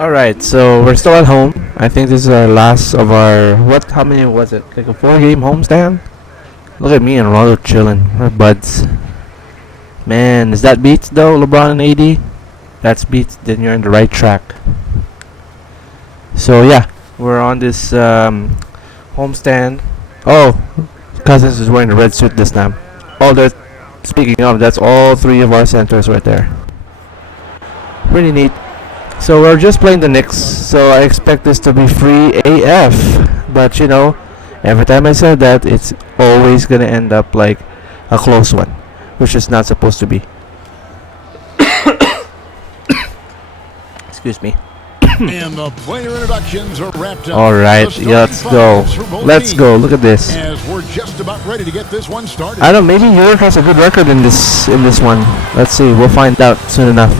Alright, so we're still at home. I think this is our last of our how many was it? Like a 4-game homestand? Look at me and Ronaldo chilling. We're buds. Man, is that beats though, LeBron and AD? That's beats, then you're on the right track. So yeah, we're on this homestand. Oh, Cousins is wearing the red suit this time. Oh, speaking of, that's all three of our centers right there. Pretty neat. So we're just playing the Knicks, so I expect this to be free AF. But you know, every time I said that, it's always gonna end up like a close one, which is not supposed to be. Excuse me. And the player introductions are wrapped up. All right, let's go. Let's go. Look at this. As we're just about ready to get this one started. I don't know. Maybe York has a good record in this one. Let's see. We'll find out soon enough.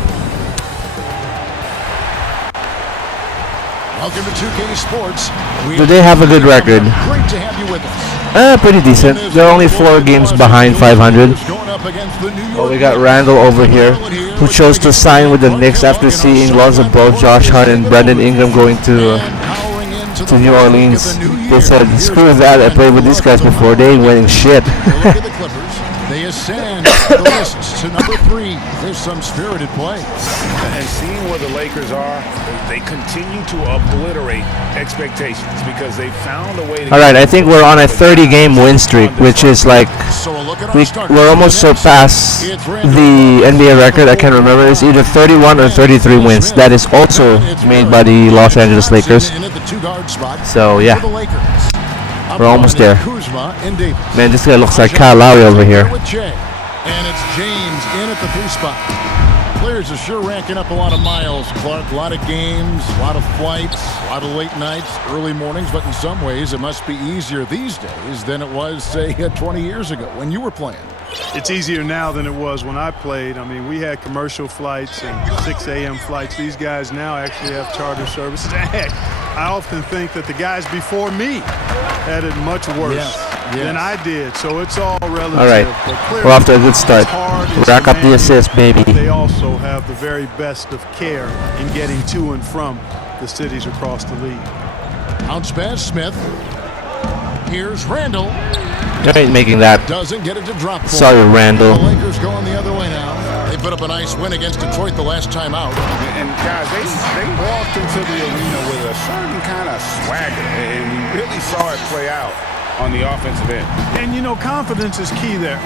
Welcome to 2K Sports. Do they have a good record? Great to have you with us. Pretty decent. They're only 4 games behind 500. Oh, we got Randall over here, who chose to sign with the Knicks after seeing lots of both Josh Hart and Brandon Ingram going to New Orleans. They said, screw that, I played with these guys before, they ain't winning shit. They ascend the lists to number 3. There's some spirited play. And seeing where the Lakers are, they continue to obliterate expectations because they found a way to... Alright, I think we're on a 30-game win streak, which is like... We're almost surpassed the NBA record. I can't remember. It's either 31 or 33 wins. That is also made by the Los Angeles Lakers. So, yeah. We're almost there. Man, this guy looks like Kyle Lowry over here. And it's James in at the 3 spot. Players are sure ranking up a lot of miles, Clark. A lot of games, a lot of flights, a lot of late nights, early mornings. But in some ways, it must be easier these days than it was, say, 20 years ago when you were playing. It's easier now than it was when I played. I mean, we had commercial flights and 6 a.m. flights. These guys now actually have charter services. Heck, I often think that the guys before me had it much worse than I did. So it's all relative. All right, we're off to a good start. Rack up the assist, baby. They also have the very best of care in getting to and from the cities across the league. Bounce pass, Smith. Here's Randall. You ain't making that. Doesn't get it to drop. Sorry, Randall. The Lakers going the other way now. They put up a nice win against Detroit the last time out. And guys, they walked into the arena with a certain kind of swagger, and we really saw it play out on the offensive end. And you know, confidence is key there.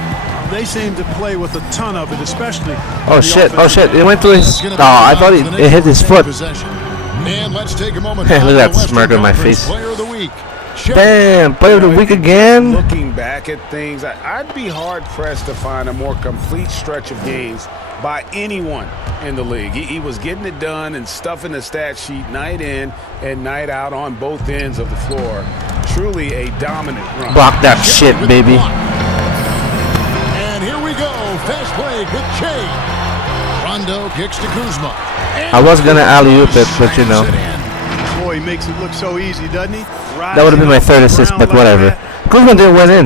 They seem to play with a ton of it, especially. Oh shit! Oh shit! It went to his. Oh, I thought it hit his foot. And let's take a moment. Hey, look at that smirk on my face. Player of the week. Damn, player of the week again. Looking back at things, I'd be hard-pressed to find a more complete stretch of games by anyone in the league. He was getting it done and stuffing the stat sheet night in and night out on both ends of the floor. Truly a dominant run. Block that shit, baby. And here we go. Fast break with Che. Rondo kicks to Kuzma. I was gonna alley-oop it, but you know. Boy, he makes it look so easy, doesn't he? That would have been my third assist, but whatever. Kuzma didn't win in.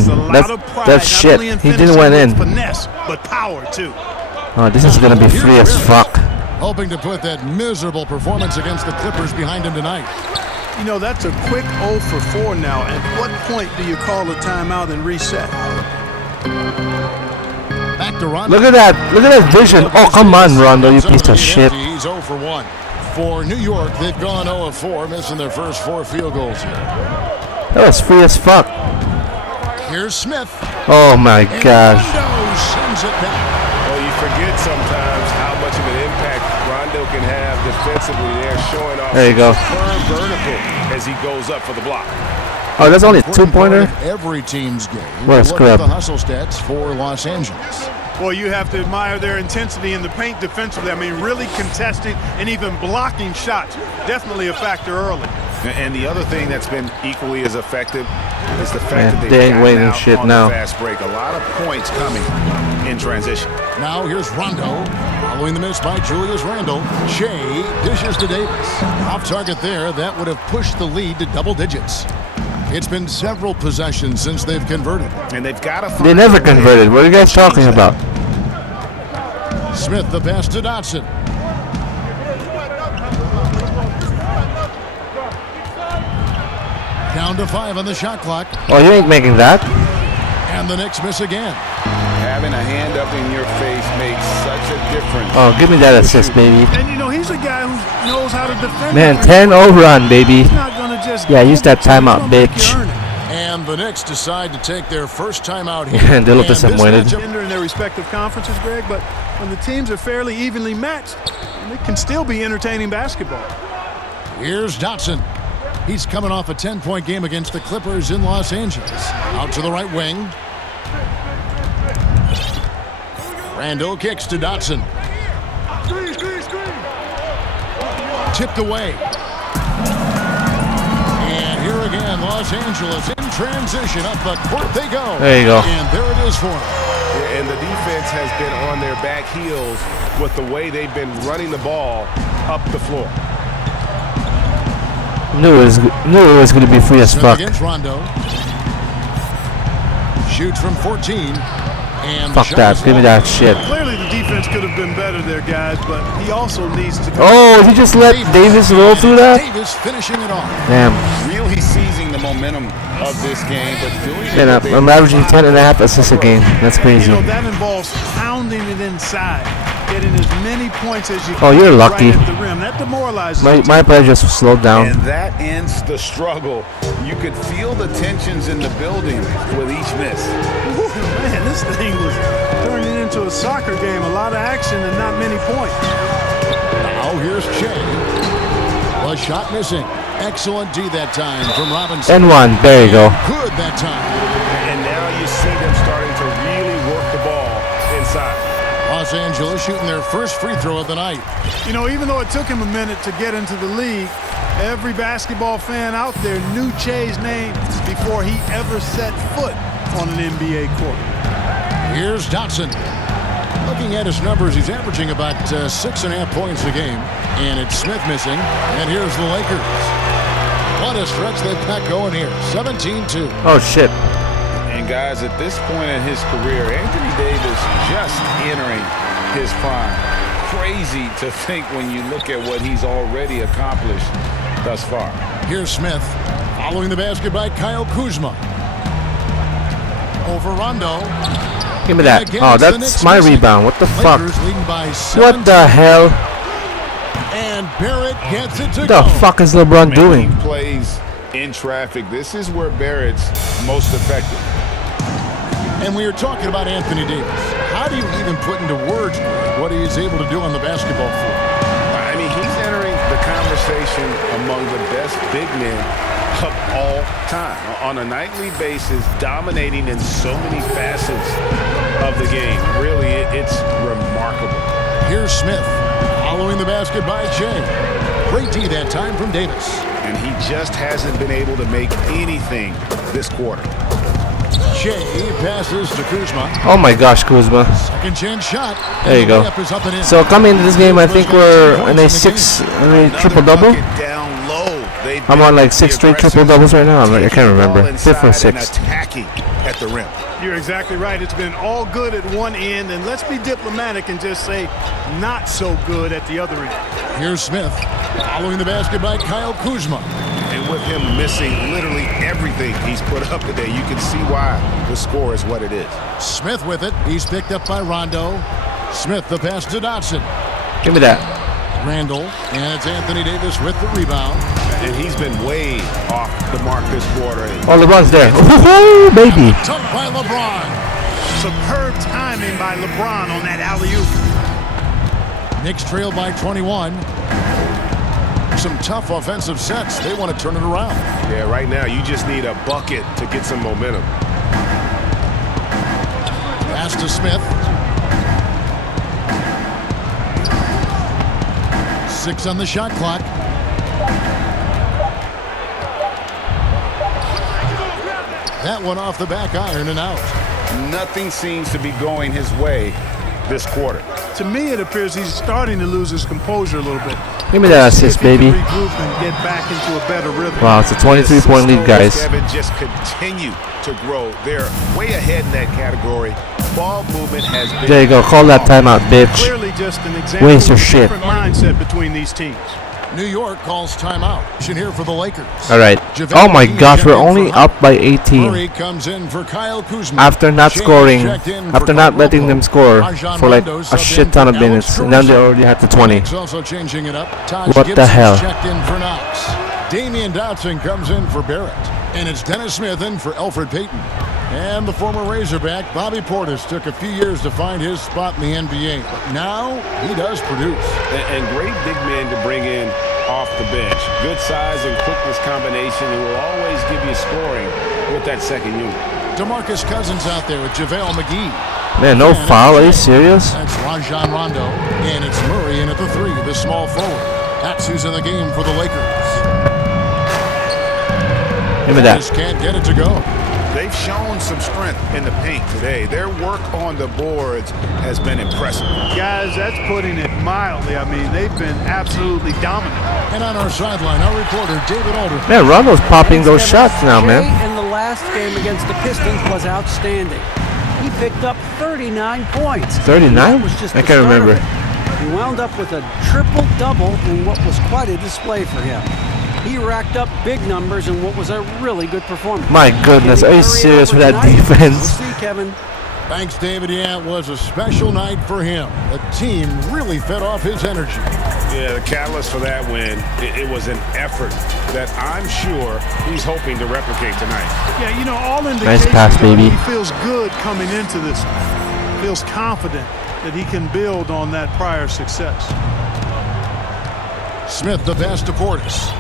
That's shit. He didn't win in. But power too. Oh, this is gonna be free as fuck. Hoping to put that miserable performance against the Clippers behind him tonight. You know, that's a quick 0 for 4 now. At what point do you call a timeout and reset? Back to Rondo. Look at that. Look at that vision. Oh, come on, Rondo, you piece of shit. He's 0 for 1. For New York, they've gone 0 for 4, missing their first 4 field goals here. That was free as fuck. Here's Smith. Oh my gosh. Rondo sends it back. Well, you forget sometimes how much of an impact Rondo can have defensively there, showing off there you go. vertical as he goes up for the block. Oh, that's only a 2-pointer? Every team's game. What a scrub. Look at the hustle stats for Los Angeles. Well, you have to admire their intensity in the paint defensively. I mean, really contesting and even blocking shots. Definitely a factor early. And the other thing that's been equally as effective is the fact that they ain't waiting out shit on now. The fast break. A lot of points coming in transition. Now here's Rondo. Following the miss by Julius Randle. Shea dishes to Davis. Off target there. That would have pushed the lead to double digits. It's been several possessions since they've converted. And they've got to. They never converted. What are you guys talking about? Smith the pass to Dotson. Down to 5 on the shot clock. Oh, you ain't making that. And the Knicks miss again. Having a hand up in your face makes such a difference. Oh, give me that assist, baby. And, you know, he's a guy who knows how to defend. Man, 10-0 run, baby. He's not gonna just Yeah, use that timeout, bitch. And the Knicks decide to take their first timeout Yeah, here. they look And this disappointed. matchup- In their respective conferences, Greg, but when the teams are fairly evenly matched, it can still be entertaining basketball. Here's Dotson. He's coming off a 10-point game against the Clippers in Los Angeles. Out to the right wing. Randall kicks to Dotson. Tipped away. And here again, Los Angeles in transition. Up the court they go. There you go. And there it is for them. Yeah, and the defense has been on their back heels with the way they've been running the ball up the floor. Knew it was gonna be free as Smith fuck. against Rondo. Shoots from 14. And Fuck that. Give me that shit. Clearly, the defense could have been better there, guys, but he also needs to go. Oh, he just let Davis roll through that? Davis finishing it off. Damn. Really seizing the momentum of this game, but doing it. Man, I'm averaging 10.5 assists a game. That's crazy. You know, that involves pounding it inside, getting as many points as you can. Oh, you're lucky. Right at the rim. That demoralizes My play just slowed down. And that ends the struggle. You could feel the tensions in the building with each miss. Man, this thing was turning into a soccer game. A lot of action and not many points. Now here's Shea. A shot missing. Excellent D that time from Robinson. And one. There you go. Good that time. And now you see them starting to really work the ball inside. Los Angeles shooting their first free throw of the night. You know, even though it took him a minute to get into the league, every basketball fan out there knew Che's name before he ever set foot on an NBA court. Here's Dotson. Looking at his numbers, he's averaging about 6.5 points a game. And it's Smith missing. And here's the Lakers. What a stretch they've got going here. 17-2. Oh, shit. And guys, at this point in his career, Anthony Davis just entering his prime. Crazy to think when you look at what he's already accomplished thus far. Here's Smith. Following the basket by Kyle Kuzma. Over Rondo. Give me that. Again, Oh, it's the that's Knicks my missing. rebound. What the fuck? Lakers leading by What the 17. hell? And Barrett gets it to What the go. fuck is LeBron doing? Making plays in traffic. This is where Barrett's most effective. And we were talking about Anthony Davis. How do you even put into words what he is able to do on the basketball floor? I mean, he's entering the conversation among the best big men of all time. On a nightly basis, dominating in so many facets of the game. Really, it's remarkable. Here's Smith. Following the basket by Shea. Great D that time from Davis. And he just hasn't been able to make anything this quarter. Shea passes to Kuzma. Oh my gosh, Kuzma. Second chance shot. There you go. The layup is up and in. So coming into this game, I think we're in a triple-double. Bucket down low. They've I'm on been like 6 straight aggressive, triple-doubles right now. I taking can't the ball remember. 5th or inside and 6th. attacking at the rim. You're exactly right. It's been all good at one end, and let's be diplomatic and just say not so good at the other end. Here's Smith. Following the basket by Kyle Kuzma. And with him missing literally everything he's put up today, you can see why the score is what it is. Smith with it. He's picked up by Rondo. Smith the pass to Dotson. Give me that. Randall. And it's Anthony Davis with the rebound. And he's been way off the mark this quarter. Oh, LeBron's there. Ooh, baby. Dunked by LeBron. Superb timing by LeBron on that alley-oop. Knicks trail by 21. Some tough offensive sets. They want to turn it around. Yeah, right now you just need a bucket to get some momentum. Pass to Smith. 6 on the shot clock. That one off the back iron and out. Nothing seems to be going his way this quarter. To me, it appears he's starting to lose his composure a little bit. Give me that See assist, if he baby. can regroup and get back into a better rhythm. Wow, it's a 23-point lead, guys. Kevin just continue to grow. They're way ahead in that category. Ball movement has been. There you go. Call that timeout, bitch. Clearly just an example Waste of your a shit. different mindset between these teams. New York calls timeout. Here for the Lakers. All right. Oh my gosh, we're only up by 18 comes in for Kyle Kuzma. after not scoring, after not letting them score for like a shit ton of minutes, and then they already had the 20. Also changing it up. What the hell? Checked in for Knox. Damian Dotson comes in for Barrett, and it's Dennis Smith in for Elfrid Payton. And the former Razorback Bobby Portis took a few years to find his spot in the NBA, but now he does produce. And great big man to bring in off the bench. Good size and quickness combination who will always give you scoring with that second unit. DeMarcus Cousins out there with JaVale McGee. Man, no foul. Are you serious? That's Rajon Rondo, and it's Murray in at the 3, the small forward. That's who's in the game for the Lakers. Give me that. Just can't get it to go. They've shown some strength in the paint today. Their work on the boards has been impressive. Guys, that's putting it mildly. I mean, they've been absolutely dominant. And on our sideline, our reporter, David Alder. Man, Rondo's popping those shots now, man. In the last game against the Pistons was outstanding. He picked up 39 points. 39? I can't remember. He wound up with a triple-double in what was quite a display for him. He racked up big numbers in what was a really good performance. My goodness, are you serious with that defense? We'll see, Kevin. Thanks, David. Yeah, it was a special night for him. The team really fed off his energy. Yeah, the catalyst for that win, it was an effort that I'm sure he's hoping to replicate tonight. Yeah, you know, all indications nice pass, baby. He feels good coming into this one. Feels confident that he can build on that prior success. Smith the pass to Portis.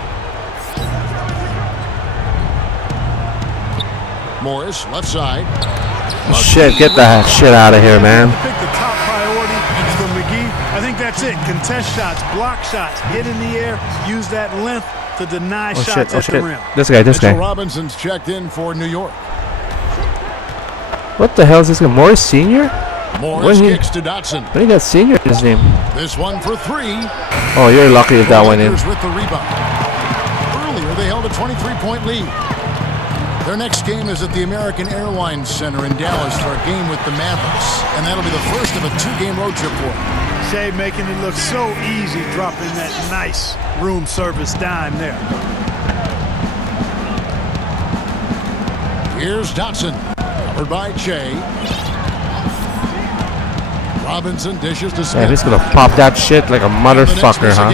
Morris, left side. Shit, get that shit out of here, man. I think the top priority for McGee, I think that's it. Contest shots, block shots, get in the air, use that length to deny shots at the rim. This guy. Mitchell Robinson's checked in for New York. What the hell is this guy? Morris Senior? Morris kicks to Dotson. When he got Senior in his name? This one for 3. Oh, you're lucky if that went in. With the rebound. Earlier, they held a 23-point lead. Their next game is at the American Airlines Center in Dallas for a game with the Mavericks. And that'll be the first of a 2-game road trip for them. Shea making it look so easy, dropping that nice room service dime there. Here's Dotson, covered by Che. Robinson dishes to Smith. Yeah, he's gonna pop that shit like a motherfucker, huh?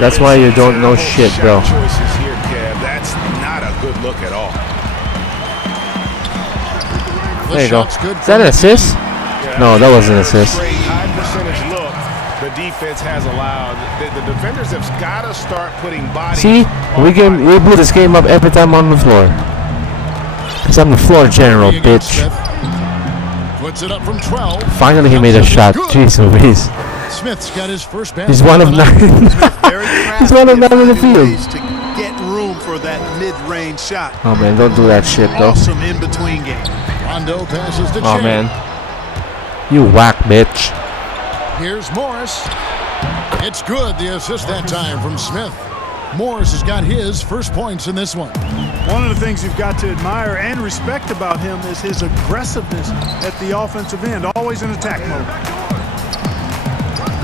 That's why you don't know shit, bro. Choices here, Kev. That's not a good look at all. There you go. Is that an assist? No, that wasn't an assist. Great high percentage look the defense has allowed. The defenders have got to start putting bodies. See, we blew this game up every time on the floor. Cause I'm the floor general, bitch. Puts it up from 12. Finally, he made a shot. Jeez Louise. Smith's got his first basket. He's one of 9. He's one of 9 in the field. To get room for that mid-range shot. Oh man, don't do that shit though. Awesome in-between game. Rondo passes to Oh Che. man, you whack bitch. Here's Morris. It's good. The assist that time from Smith. Morris has got his first points in this one. One of the things you've got to admire and respect about him is his aggressiveness at the offensive end, always in attack mode.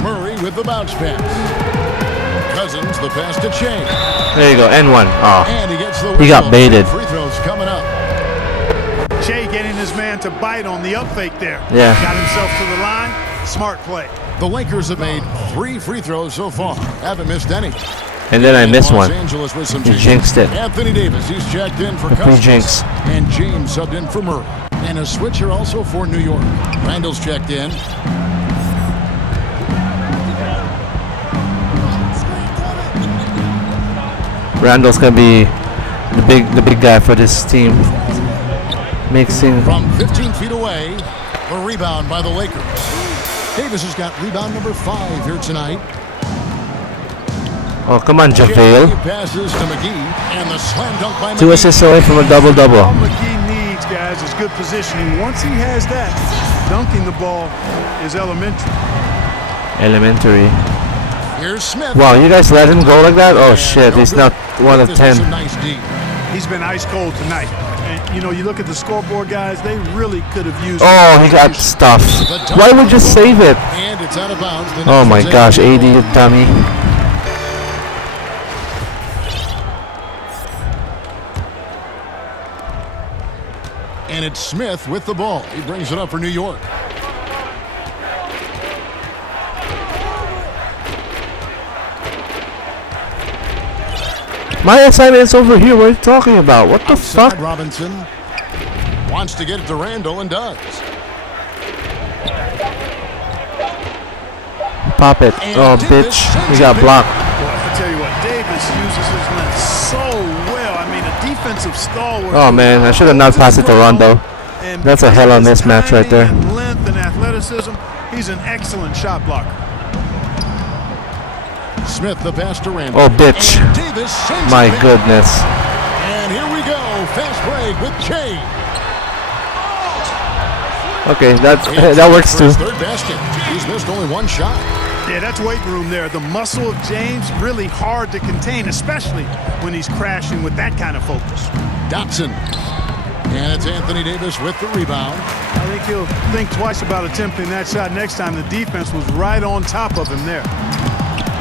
Murray with the bounce pass. Cousins the pass to Che. There you go, N1. Oh, And he gets the he got whistle. baited. Free throws coming up. Che getting his man to bite on the up fake there. Yeah. Got himself to the line. Smart play. The Lakers have made 3 free throws so far. Haven't missed any. and then I missed Los one. Angeles with some He changes. jinxed it. Anthony Davis, he's checked in for The Cousins. pre-jinx. And James subbed in for Murray. And a switcher also for New York. Randall's checked in. Randall's gonna be the big guy for this team. Mixing. From 15 feet away, the rebound by the Lakers. Davis has got rebound number 5 here tonight. Oh, come on, Jay JaVale. passes to McGee, and the slam dunk by 2 McGee. assists away from a double-double. All McGee needs, guys, is good positioning. Once he has that, dunking the ball is elementary. Elementary. Here's Smith. Wow, you guys let him go like that? Oh shit, he's not 1 of This is 10. some nice D. He's been ice cold tonight. And, you know, you look at the scoreboard, guys, they really could have used Oh, he got stuffed. Why would you save it? And it's out of bounds. The Oh my next gosh, possession. 80 dummy. And it's Smith with the ball. He brings it up for New York. My assignment is over here. What are you talking about? What the Outside, fuck? Robinson wants to get it to Randall and does. Pop it. And Oh, Davis bitch. sends He it got back. blocked. Well, I tell you what, Davis uses his length so well. I mean, a defensive stalwart. Oh, man. I should have not passed it to Rondo. And That's a hell of a because his mismatch right there. timing and length and athleticism, he's an excellent shot blocker. Smith the pass to Randall. Oh, bitch. And Davis sends My it back. goodness. And here we go. Fast break with Jay. Okay, that works For too. his third basket. He's missed only one shot. Yeah, that's weight room there. The muscle of James really hard to contain, especially when he's crashing with that kind of focus. Dotson. And it's Anthony Davis with the rebound. I think he'll think twice about attempting that shot next time. The defense was right on top of him there.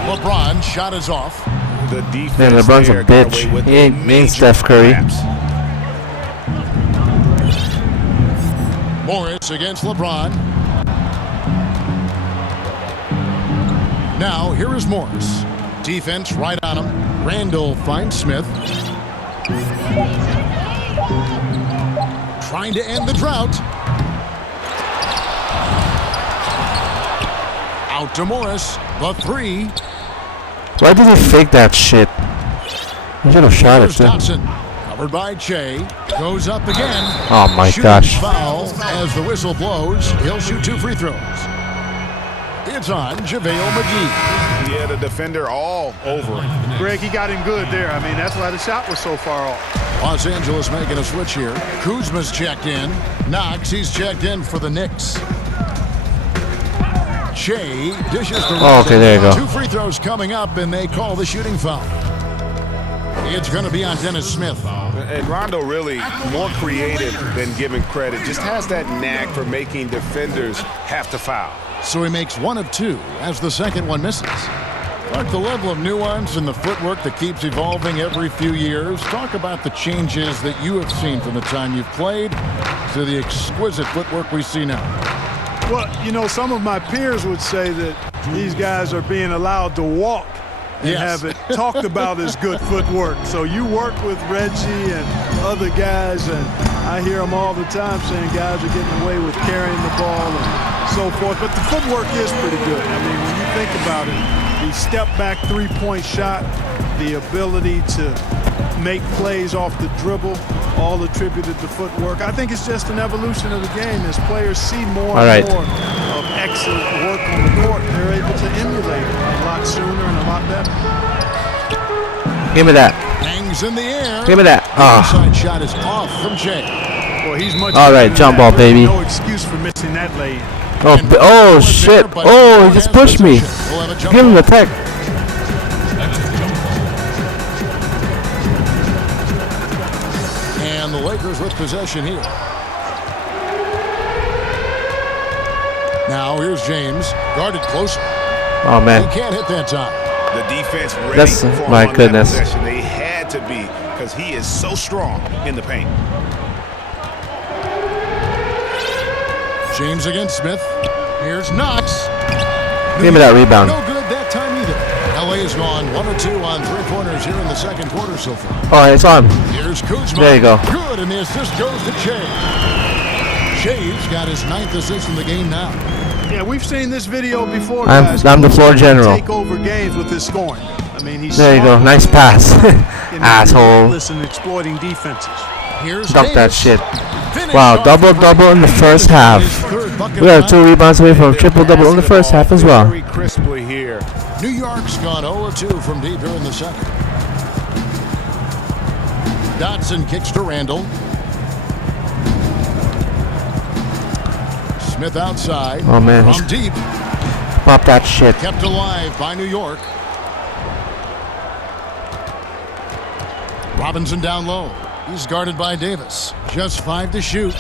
LeBron shot is off. The defense Man, LeBron's a there got away bitch. with He ain't major Steph Curry. collapse. Morris against LeBron. Now, here is Morris. Defense right on him. Randall finds Smith. Trying to end the drought. Out to Morris. The three. Why did he fake that shit? He should have shot it Here's too. Dotson. Covered by Che. Goes up again. Oh my Shooting gosh. Foul as the whistle blows. He'll shoot 2 free throws. It's on JaVale McGee. Yeah, the defender all over him. Greg, he got him good there. I mean, that's why the shot was so far off. Los Angeles making a switch here. Kuzma's checked in. Knox, he's checked in for the Knicks. Che dishes the Oh, okay, there you go. 2 free throws coming up, and they call the shooting foul. It's going to be on Dennis Smith. And Rondo really more creative than given credit. Just has that knack for making defenders have to foul. So he makes 1 of 2 as the second one misses. Like the level of nuance and the footwork that keeps evolving every few years. Talk about the changes that you have seen from the time you've played to the exquisite footwork we see now. Well, you know, some of my peers would say that these guys are being allowed to walk and Yes. have it talked about as good footwork. So you work with Reggie and other guys, and I hear them all the time saying guys are getting away with carrying the ball and so forth. But the footwork is pretty good. I mean, when you think about it, the step-back three-point shot, the ability to make plays off the dribble, all attributed to footwork. I think it's just an evolution of the game. As players see more All right. and more of excellent work on the court, they're able to emulate it a lot sooner and a lot better. Give me that. Hangs in the air. Give me that. The Ah. inside shot is off from Che. Well, he's much All better right, than jump that. ball, There's baby. No excuse for missing that lay-in. Oh, oh shit. Oh, he just pushed me. Give him the tech. And the Lakers with possession here. Now here's James, guarded closer. Oh He man. can't hit that time. The defense ready That's- for him my on goodness. that possession. They had to be because he is so strong in the paint. James against Smith. Here's Knox. Give me that rebound. No good that time either. LA has gone 1 or 2 on 3-pointers here in the second quarter so far. Oh, it's on. Here's Kuzma. There you go. Good, and the assist goes to Che. Che's got his 9th assist in the game now. Yeah, we've seen this video before, I'm guys. the floor general. Take over games with his scoring. I mean, he's There you go. smart, Nice pass. and Asshole. Listen, exploiting defenses. Here's Duck that Davis. shit. Finished Wow, off double-double in the first half. his third bucket We have of 2 rebounds away from They're triple-double in the passing first ball half as well. Very crisply here. New York's gone 0-2 from deep here in the second. Dotson kicks to Randall. Smith outside. Oh, man, From he's- deep. Pop that shit. Kept alive by New York. Robinson down low. He's guarded by Davis. Just 5 to shoot.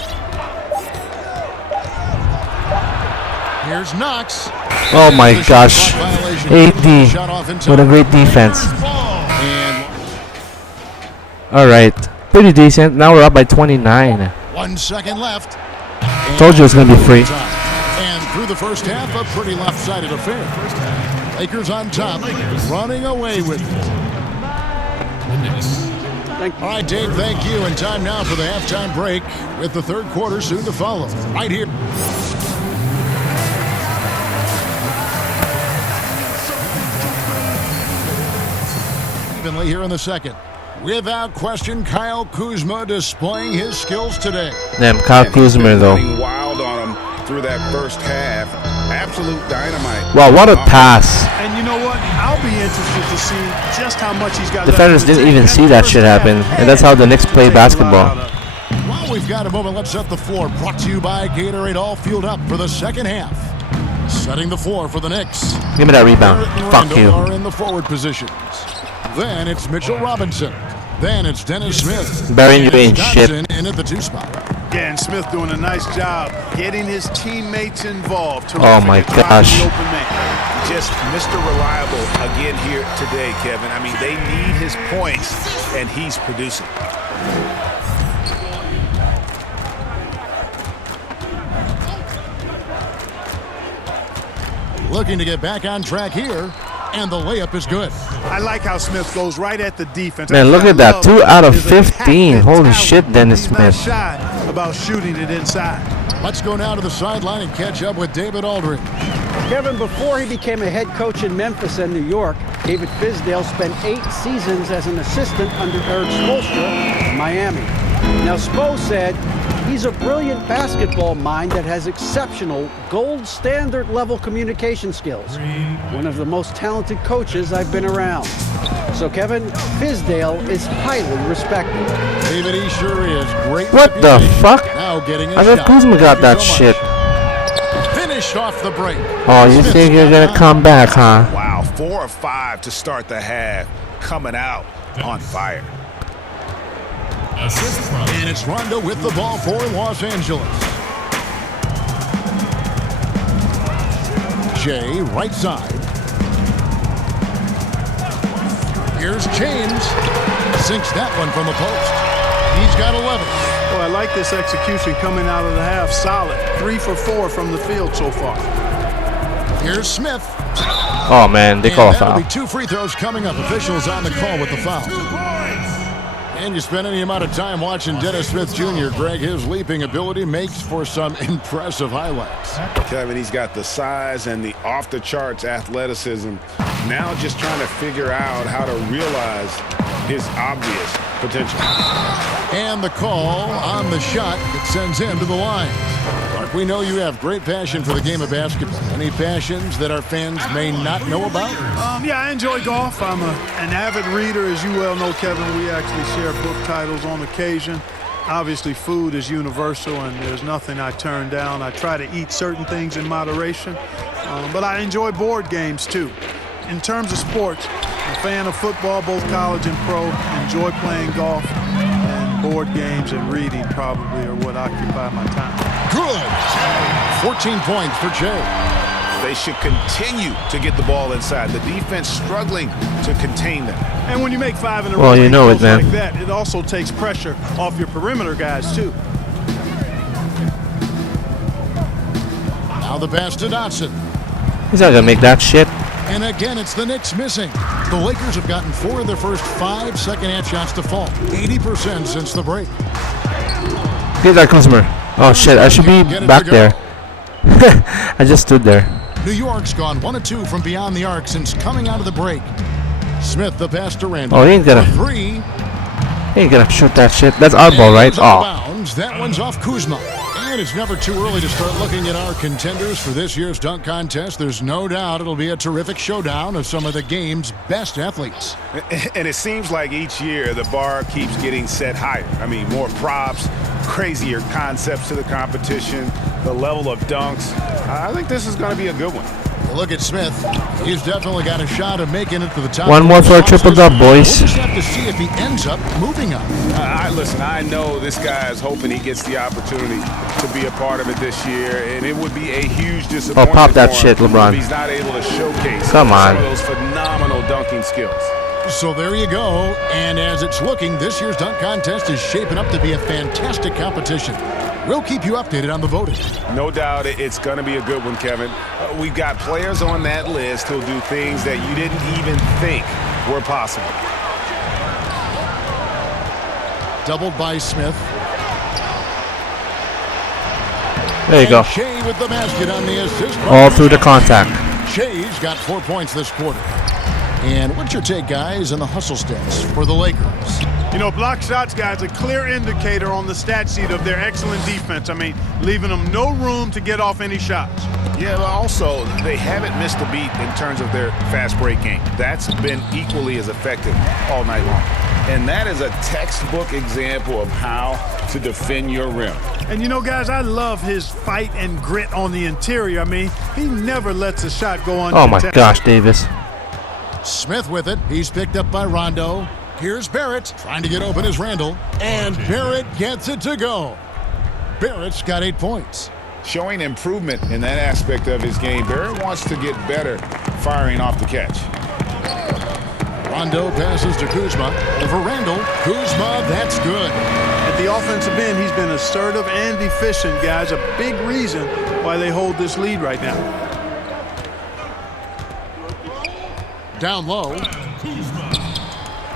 Here's Knox. Oh my The shot gosh. clock violation. AD. Shot off in What a time. great defense. And Alright. Pretty decent. Now we're up by 29. 1 second left. Told you it's gonna be free. And through the first half, a pretty lopsided affair. Lakers on top, running away with it. All right, Dave, thank you. And time now for the halftime break with the third quarter soon to follow. Right here. Evenly here in the second. Without question, Kyle Kuzma displaying his skills today. Damn, Kyle Kuzma though. Wild on him through that first half. Absolute dynamite. Wow, what a pass. And you know what? I'll be interested to see just how much he's got. Defenders didn't even see that shit happen, and that's how the Knicks play basketball. While we've got a moment, let's set the floor. Brought to you by Gatorade, all fueled up for the second half. Setting the floor for the Knicks. Give me that rebound. Fuck you. Are in the forward positions. Then it's Mitchell Robinson. Then it's Dennis Smith. Burying you in shit. In at the 2 spot. Yeah, and Smith doing a nice job getting his teammates involved. Oh my gosh. Just Mr. Reliable again here today, Kevin. I mean, they need his points, and he's producing. Looking to get back on track here, and the layup is good. I like how Smith goes right at the defense. Man, look at that. 2 out of 15. Holy shit, Dennis He's not Smith. shy about shooting it inside. Let's go now to the sideline and catch up with David Aldridge. Kevin, before he became a head coach in Memphis and New York, David Fizdale spent 8 seasons as an assistant under Eric Spoelstra in Miami. Now, Spo said he's a brilliant basketball mind that has exceptional gold standard level communication skills. One of the most talented coaches I've been around. So, Kevin, Fizdale is highly respected. David, he sure is. Great. What the fuck? Now getting I thought Kuzma got that shit. Finished off the break. Oh, you think you're gonna come back, huh? Wow, 4 of 5 to start the half. Coming out on fire. And it's Rondo with the ball for Los Angeles. Jay, right side. Here's James. Sinks that one from the post. He's got 11. Oh, I like this execution coming out of the half. Solid. 3 for 4 from the field so far. Here's Smith. Oh man, they call a that'll foul. be 2 free throws coming up. Officials on the call with the foul. And you spend any amount of time watching Dennis Smith Jr., Greg, his leaping ability makes for some impressive highlights. Kevin, he's got the size and the off-the-charts athleticism. Now just trying to figure out how to realize his obvious potential. And the call on the shot that sends him to the line. Mark, we know you have great passion for the game of basketball. Any passions that our fans may not know about? Yeah, I enjoy golf. I'm an avid reader, as you well know, Kevin. We actually share book titles on occasion. Obviously, food is universal, and there's nothing I turn down. I try to eat certain things in moderation, but I enjoy board games, too. In terms of sports, I'm a fan of football, both college and pro. Enjoy playing golf, and board games and reading probably are what occupy my time. Good. 14 points for Jay. They should continue to get the ball inside. The defense struggling to contain them. And when you make 5 in a row, Well, you know it, man. like that, it also takes pressure off your perimeter guys, too. Now the pass to Dotson. He's not gonna make that shit. And again, it's the Knicks missing. The Lakers have gotten 4 of their first 5 second-half shots to fall. 80% since the break. Get that customer. Oh shit, I should be back there. I just stood there. New York's gone 1 of 2 from beyond the arc since coming out of the break. Smith the pass to Randall. Oh, he ain't gonna. For 3. He ain't gonna shoot that shit. That's our ball, right? Oh. Bounds. That one's off Kuzma. And it's never too early to start looking at our contenders for this year's dunk contest. There's no doubt it'll be a terrific showdown of some of the game's best athletes. And it seems like each year the bar keeps getting set higher. I mean, more props, crazier concepts to the competition, the level of dunks. I think this is going to be a good one. Look at Smith. He's definitely got a shot of making it to the top. One more for a triple-dub, boys. We'll just have to see if he ends up moving up. Listen, I know this guy is hoping he gets the opportunity to be a part of it this year, and it would be a huge disappointment. Oh, pop that for him shit, LeBron. if he's not able to showcase Come on. some of those phenomenal dunking skills. So there you go. And as it's looking, this year's dunk contest is shaping up to be a fantastic competition. We'll keep you updated on the voting. No doubt it's going to be a good one, Kevin. We've got players on that list who'll do things that you didn't even think were possible. Doubled by Smith. There you go. Shea with the basket on the assist. All through the contact. Shea's got 4 points this quarter. And what's your take, guys, on the hustle stats for the Lakers? You know, block shots, guys, a clear indicator on the stat sheet of their excellent defense. I mean, leaving them no room to get off any shots. Yeah, but also, they haven't missed a beat in terms of their fast break game. That's been equally as effective all night long. And that is a textbook example of how to defend your rim. And you know, guys, I love his fight and grit on the interior. I mean, he never lets a shot go Oh my uncontested. gosh, Davis. Smith with it. He's picked up by Rondo. Here's Barrett trying to get open as Randall. And Barrett gets it to go. Barrett's got 8 points. Showing improvement in that aspect of his game. Barrett wants to get better firing off the catch. Rondo passes to Kuzma. Over Randall. Kuzma, that's good. At the offensive end, he's been assertive and efficient, guys. A big reason why they hold this lead right now. Down low.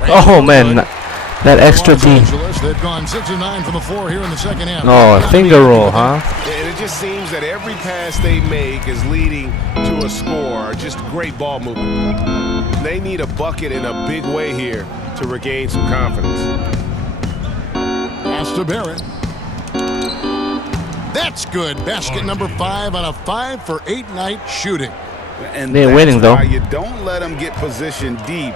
Oh man, that extra Los D. Angeles, they've gone 6 of 9 from the floor here in the second half. Oh, a finger roll, huh? And it just seems that every pass they make is leading to a score. Just great ball movement. They need a bucket in a big way here to regain some confidence. Pass to Barrett. That's good. Basket number 5 on a 5 for 8 night shooting. And They're that's winning, though. why you don't let them get positioned deep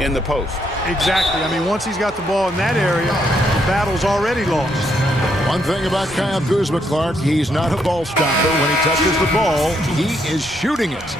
in the post. Exactly. I mean, once he's got the ball in that area, the battle's already lost. One thing about Kyle Kuzma, Clark, he's not a ball stopper. When he touches the ball, he is shooting it.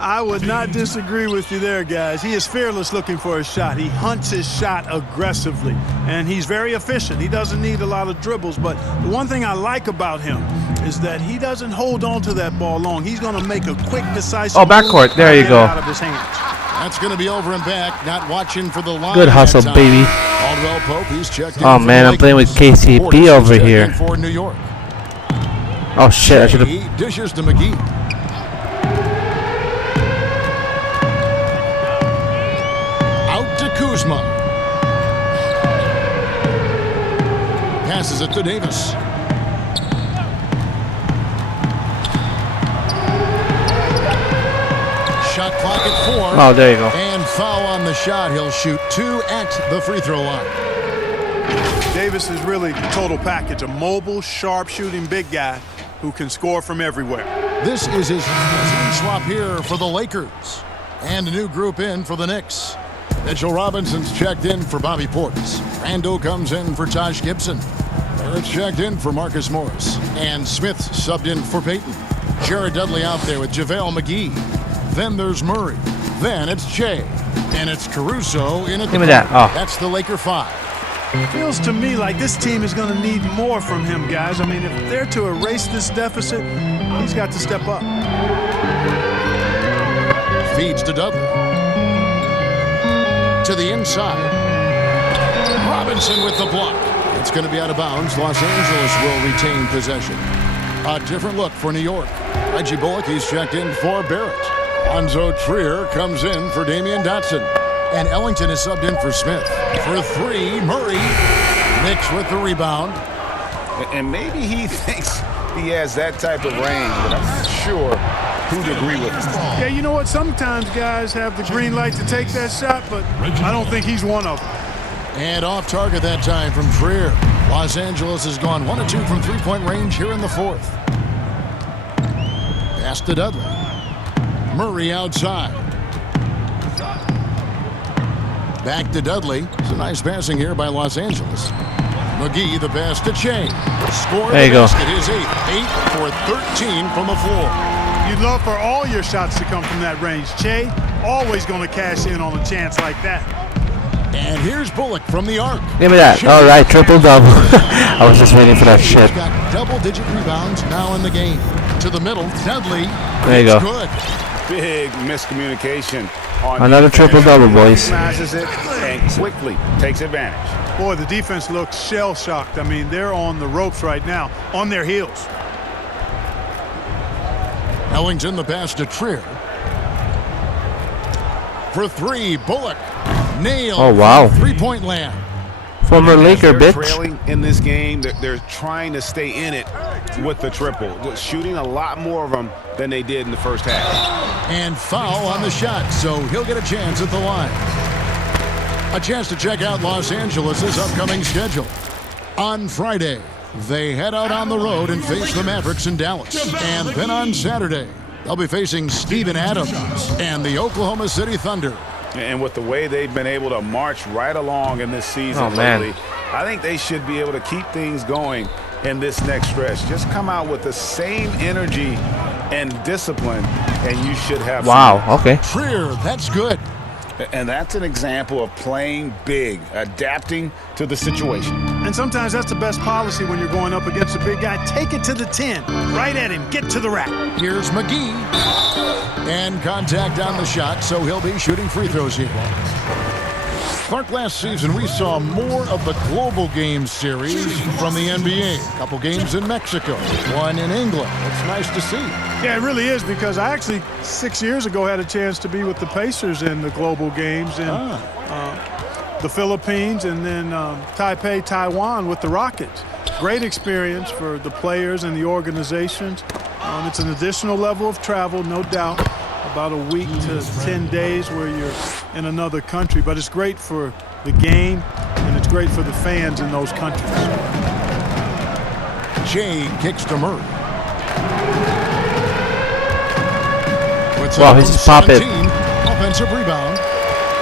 I would not disagree with you there, guys. He is fearless looking for his shot. He hunts his shot aggressively, and he's very efficient. He doesn't need a lot of dribbles, but the one thing I like about him is that he doesn't hold on to that ball long. He's going to make a quick, decisive Oh, backcourt. move There you and get go. it out of his hands. That's going to be over and back. Not watching for the line. Good hustle, that time. baby. Caldwell Pope, he's checked in Oh for man, the I'm playing with Lakers. KCP Portis over is checked here. in for New York. Oh shit, I should have. He dishes to McGee. Out to Kuzma. Passes it to Davis. Shot clock at 4. Oh, there you go. And foul on the shot. He'll shoot 2 at the free throw line. Davis is really the total package, a mobile, sharp-shooting big guy who can score from everywhere. This is his second swap here for the Lakers. And a new group in for the Knicks. Mitchell Robinson's checked in for Bobby Portis. Randall comes in for Taj Gibson. Barrett's checked in for Marcus Morris. And Smith subbed in for Payton. Jared Dudley out there with JaVale McGee. Then there's Murray. Then it's Shea. And it's Caruso in at the Give me that. corner. Oh. That's the Laker 5. Feels to me like this team is going to need more from him, guys. I mean, if they're to erase this deficit, he's got to step up. Feeds to Dudley. To the inside. Robinson with the block. It's going to be out of bounds. Los Angeles will retain possession. A different look for New York. Reggie Bullock, he's checked in for Barrett. Lonzo Trier comes in for Damian Dotson. And Ellington is subbed in for Smith. For 3, Murray mixed with the rebound. And maybe he thinks he has that type of range, but I'm not sure who'd agree with him. Yeah, you know what? Sometimes guys have the green light to take that shot, but I don't think he's one of them. And off target that time from Trier. Los Angeles has gone 1 of 2 from three-point range here in the 4th. Pass to Dudley. Murray outside. Back to Dudley. It's a nice passing here by Los Angeles. McGee, the pass to Shea. Score There you the go. basket is 8 for 13 from the floor. You'd love for all your shots to come from that range. Che, always going to cash in on a chance like that. And here's Bullock from the arc. Give me that. All right, triple double. I was just waiting for that shit. He's got double-digit rebounds now in the game. To the middle, Dudley. There you It's go. good. big miscommunication on Another defense. triple-double, boys. Recognizes it and quickly takes advantage. Boy, the defense looks shell-shocked. I mean, they're on the ropes right now, on their heels. Ellington, the pass to Trier. For three, Bullock. Nailed. Oh, wow. Three-point land. Former Laker, They're bitch. trailing in this game. They're trying to stay in it with the triple. They're shooting a lot more of them than they did in the first half. And foul on the shot, so he'll get a chance at the line. A chance to check out Los Angeles' upcoming schedule. On Friday, they head out on the road and face the Mavericks in Dallas. And then on Saturday, they'll be facing Steven Adams and the Oklahoma City Thunder. And with the way they've been able to march right along in this season lately, I think they should be able to keep things going in this next stretch. Just come out with the same energy and discipline, and you should have Wow, okay. Trier, that's good. And that's an example of playing big, adapting to the situation. And sometimes that's the best policy when you're going up against a big guy. Take it to the 10. Right at him. Get to the rack. Here's McGee. And contact on the shot, so he'll be shooting free throws here. Clark, last season we saw more of the global games series from the NBA. A couple games in Mexico, one in England. It's nice to see. Yeah, it really is, because I actually 6 years ago had a chance to be with the Pacers in the global games in the Philippines, and then Taipei, Taiwan with the Rockets. Great experience for the players and the organizations. It's an additional level of travel, no doubt, about a week to 10 days where you're in another country, but it's great for the game and it's great for the fans in those countries. Jay kicks to Murray. Wow, he's just pop it. Offensive rebound.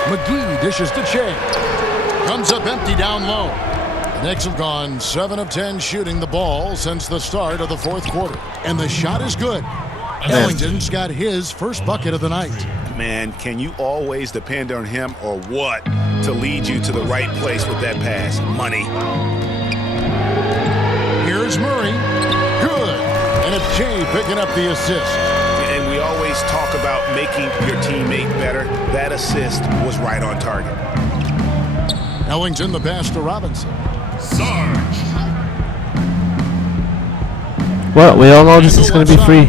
McGee dishes to Che. Comes up empty down low. The Knicks have gone 7 of 10 shooting the ball since the start of the fourth quarter. And the shot is good. Ellington's got his first bucket of the night. Man, can you always depend on him or what to lead you to the right place with that pass? Money. Here's Murray. Good. And it's Jay picking up the assist. And we always talk about making your teammate better. That assist was right on target. Ellington, the pass to Robinson. Sarge. Well, we all know this is going to be free.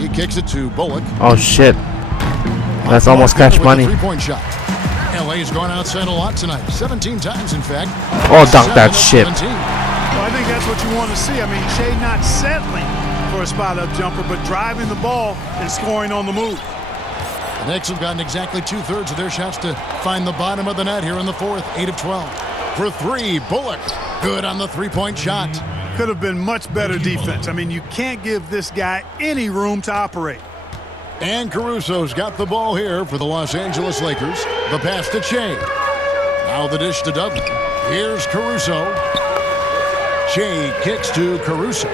He kicks it to Bullock. Oh, shit. That's almost cash money. Three-point shot. LA's gone outside a lot tonight. 17 times, in fact. Oh, dunk that shit. Well, I think that's what you want to see. I mean, Shea not settling for a spot-up jumper, but driving the ball and scoring on the move. The Knicks have gotten exactly 2/3 of their shots to find the bottom of the net here in the fourth. 8 of 12. For three, Bullock. Good on the three-point shot. Could have been much better defense. I mean, you can't give this guy any room to operate. And Caruso's got the ball here for the Los Angeles Lakers. The pass to Che. Now the dish to Dudley. Here's Caruso. Che kicks to Caruso.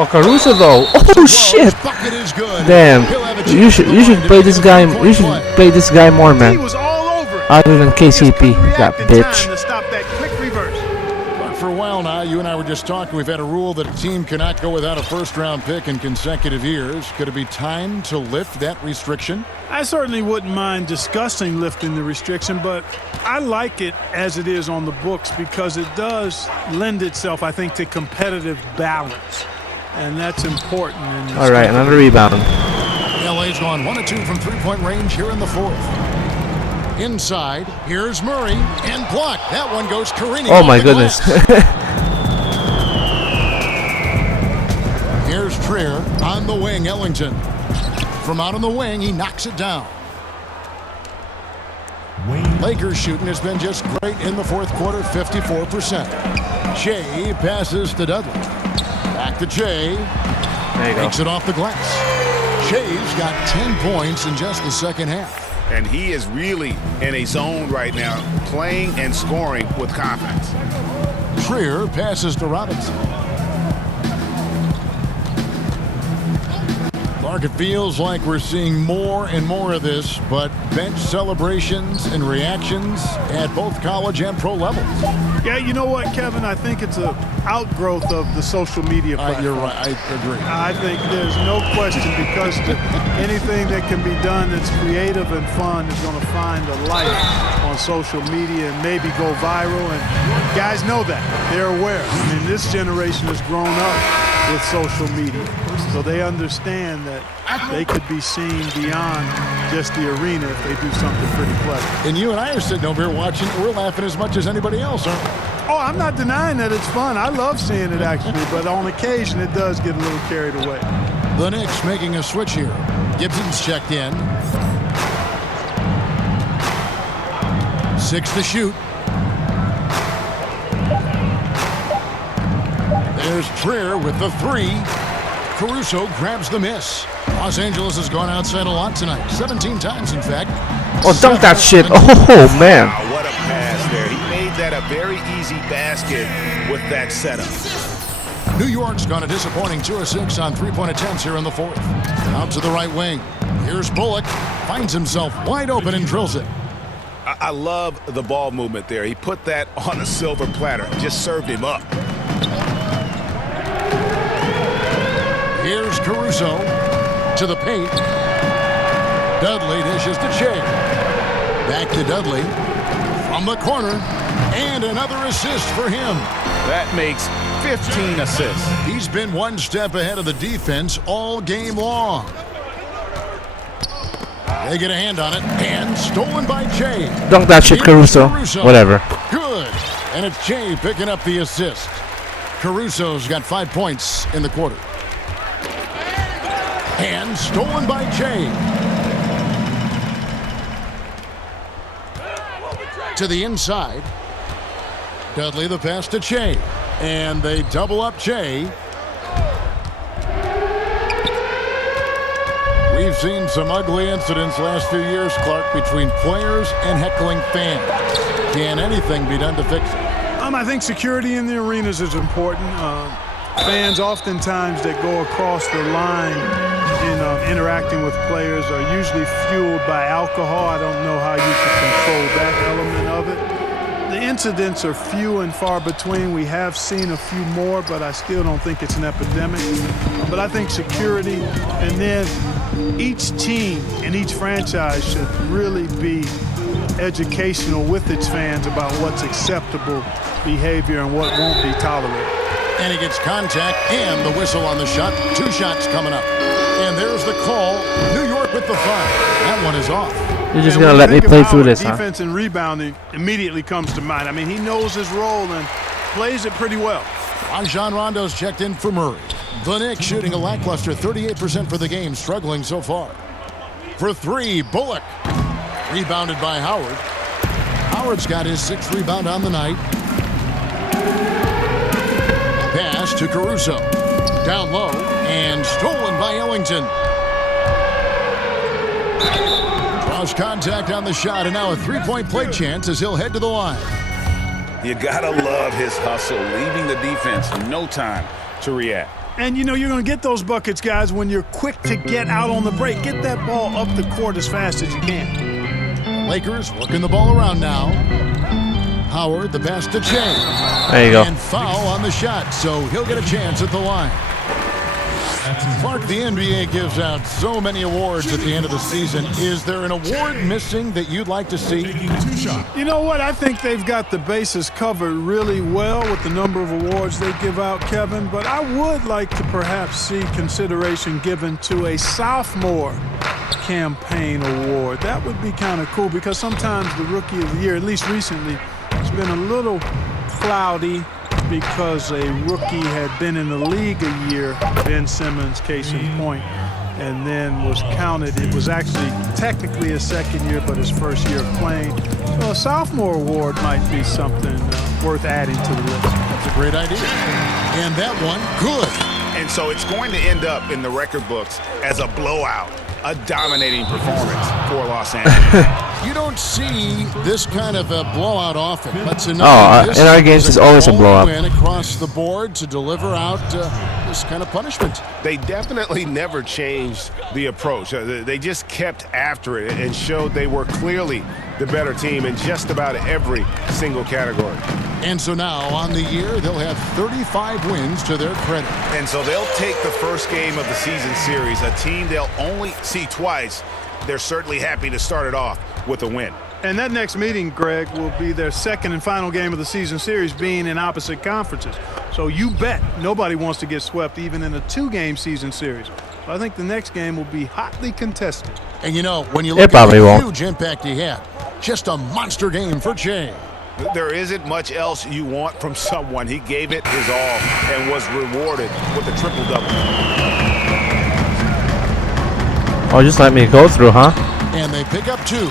Oh, Caruso though. Oh shit. Bucket is good. Damn. You should play this guy. You should play this guy more, He man. was all over it. Other than KCP, Just that couldn't react in bitch. time to stop that quick reverse. But for a while now, you and I were just talking. We've had a rule that a team cannot go without a first-round pick in consecutive years. Could it be time to lift that restriction? I certainly wouldn't mind discussing lifting the restriction, but I like it as it is on the books because it does lend itself, I think, to competitive balance. And that's important. All right, another rebound. LA's gone 1 of 2 from three-point range here in the fourth. Inside, here's Murray, and blocked. That one goes careening. Oh off my the goodness. glass. Here's Trier on the wing, Ellington. From out on the wing, he knocks it down. Lakers shooting has been just great in the fourth quarter, 54%. Shea passes to Dudley. Back to Jay. There you go. Takes it off the glass. Shea's got 10 points in just the second half. And he is really in a zone right now, playing and scoring with confidence. Trier passes to Robinson. Clark, it feels like we're seeing more and more of this, but bench celebrations and reactions at both college and pro levels. Yeah, you know what, Kevin? I think it's an outgrowth of the social media platform. You're right. I agree. I think there's no question, because anything that can be done that's creative and fun is going to find a life on social media and maybe go viral. And guys know that. They're aware. I mean, this generation has grown up with social media, so they understand that they could be seen beyond just the arena if they do something pretty clever. And you and I are sitting over here watching. We're laughing as much as anybody else, aren't we? Oh, I'm not denying that it's fun. I love seeing it, actually, but on occasion it does get a little carried away. The Knicks making a switch here. Gibson's checked in. 6 to shoot. There's Trier with the 3. Caruso grabs the miss. Los Angeles has gone outside a lot tonight. 17 times, in fact. Oh, dunk that shit. Oh, man. Wow, what a pass there. He made that a very easy basket with that setup. New York's gone a disappointing 2 of 6 on three-point attempts here in the 4th. Out to the right wing. Here's Bullock. Finds himself wide open and drills it. I love the ball movement there. He put that on a silver platter. Just served him up. Here's Caruso to the paint. Dudley dishes to Shea. Back to Dudley from the corner. And another assist for him. That makes 15 assists. He's been one step ahead of the defense all game long. They get a hand on it. And stolen by Jay. Dunk that shit, Caruso. Whatever. Good. And it's Jay picking up the assist. Caruso's got 5 points in the quarter. And stolen by Jay. To the inside. Dudley the pass to Che. And they double up Che. We've seen some ugly incidents last few years, Clark, between players and heckling fans. Can anything be done to fix it? I think security in the arenas is important. Fans oftentimes that go across the line in interacting with players are usually fueled by alcohol. I don't know how you can control that element of it. The incidents are few and far between. We have seen a few more, but I still don't think it's an epidemic. But I think security, and then each team and each franchise should really be educational with its fans about what's acceptable behavior and what won't be tolerated. And he gets contact and the whistle on the shot. 2 shots coming up. And there's the call. New York with the foul. That one is off. You're just going to let me play through this, huh? Defense and rebounding immediately comes to mind. I mean, he knows his role and plays it pretty well. Rajon Rondo's checked in for Murray. The Knicks shooting a lackluster 38% for the game, struggling so far. For 3, Bullock. Rebounded by Howard. Howard's got his 6th rebound on the night. Pass to Caruso. Down low and stolen by Ellington. Draws contact on the shot, and now a 3-point play chance as he'll head to the line. You gotta love his hustle, leaving the defense no time to react. And you know you're going to get those buckets, guys, when you're quick to get out on the break. Get that ball up the court as fast as you can. Lakers working the ball around now. Howard, the pass to Che. There you go. And foul on the shot, so he'll get a chance at the line. Clark, the NBA gives out so many awards at the end of the season. Is there an award missing that you'd like to see? You know what? I think they've got the bases covered really well with the number of awards they give out, Kevin. But I would like to perhaps see consideration given to a sophomore campaign award. That would be kind of cool because sometimes the Rookie of the Year, at least recently, has been a little cloudy because a rookie had been in the league a year, Ben Simmons, case in point, and then was counted. It was actually technically his 2nd year, but his 1st year of playing. So a sophomore award might be something worth adding to the list. That's a great idea. And that one, good. And so it's going to end up in the record books as a blowout, a dominating performance for Los Angeles. You don't see this kind of a blowout often, but tonight In our games, it's always a blowout. Win across the board to deliver out this kind of punishment. They definitely never changed the approach. They just kept after it and showed they were clearly the better team in just about every single category. And so now on the year, they'll have 35 wins to their credit. And so they'll take the first game of the season series, a team they'll only see twice. They're certainly happy to start it off with a win. And that next meeting, Greg, will be their second and final game of the season series, being in opposite conferences. So you bet nobody wants to get swept even in a 2-game season series. So I think the next game will be hotly contested. And you know, when you look at the huge impact he had, just a monster game for Jay. There isn't much else you want from someone. He gave it his all and was rewarded with a triple-double. Oh, just let me go through, huh? And they pick up 2.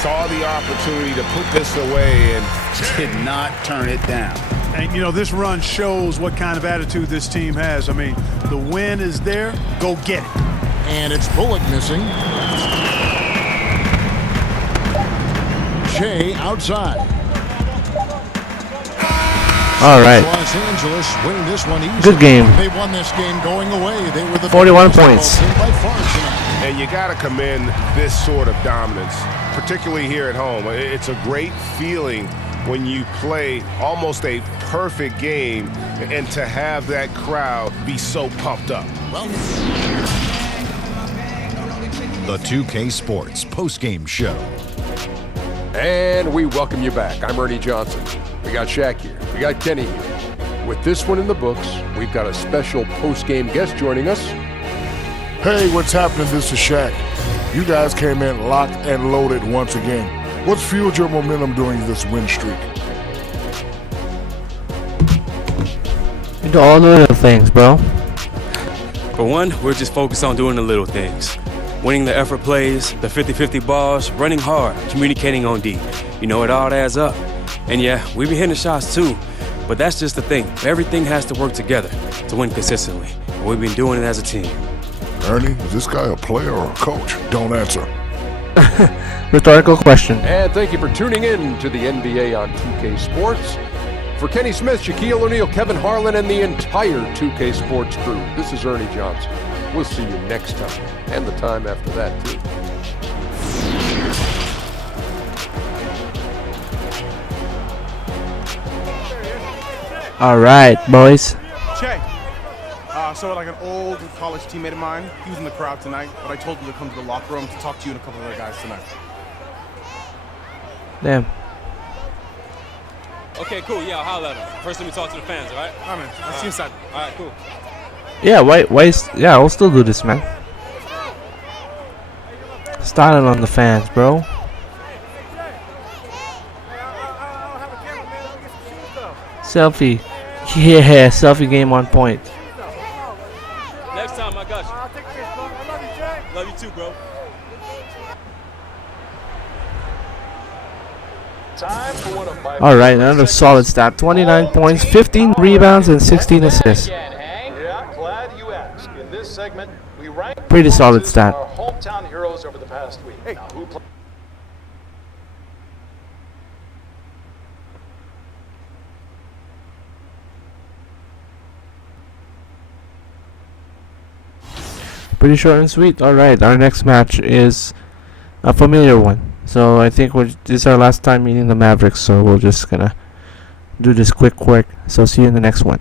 Saw the opportunity to put this away and did not turn it down. And, you know, this run shows what kind of attitude this team has. I mean, the win is there. Go get it. And it's Bullock missing. Jay outside. All right. Los Angeles winning this one easily. Good game. They won this game going away. They were the 41 points. By far tonight. And you got to commend this sort of dominance, particularly here at home. It's a great feeling when you play almost a perfect game and to have that crowd be so pumped up. Well, The 2K Sports postgame show. And we welcome you back. I'm Ernie Johnson. We got Shaq here. We got Kenny here. With this one in the books, we've got a special post-game guest joining us. Hey, what's happening? This is Shaq. You guys came in locked and loaded once again. What's fueled your momentum during this win streak? You do all the little things, bro. For one, we're just focused on doing the little things. Winning the effort plays, the 50-50 balls, running hard, communicating on D. You know, it all adds up. And yeah, we be hitting the shots too, but that's just the thing. Everything has to work together to win consistently. And we've been doing it as a team. Ernie, is this guy a player or a coach? Don't answer. Rhetorical question. And thank you for tuning in to the NBA on 2K Sports. For Kenny Smith, Shaquille O'Neal, Kevin Harlan, and the entire 2K Sports crew, this is Ernie Johnson. We'll see you next time, and the time after that, too. All right, boys. Che, so like an old college teammate of mine, he was in the crowd tonight, but I told him to come to the locker room to talk to you and a couple other guys tonight. Damn. Okay, cool. Yeah, I'll holler at him. First, let me talk to the fans, all right? All right, man. I'll see you inside. All right, cool. Yeah, yeah, I'll still do this, man. Styling on the fans, bro. Selfie. Yeah, selfie game on point. Next time, I got you. Love you too, bro. All right, another solid stat. 29 points, 15 rebounds, and 16 assists. Yeah, glad you asked. In this segment, we rank Pretty solid stat. our hometown heroes over the past week. Now, who Pretty short and sweet. All right, our next match is a familiar one. So I think this is our last time meeting the Mavericks. So we're just gonna do this quick. So see you in the next one.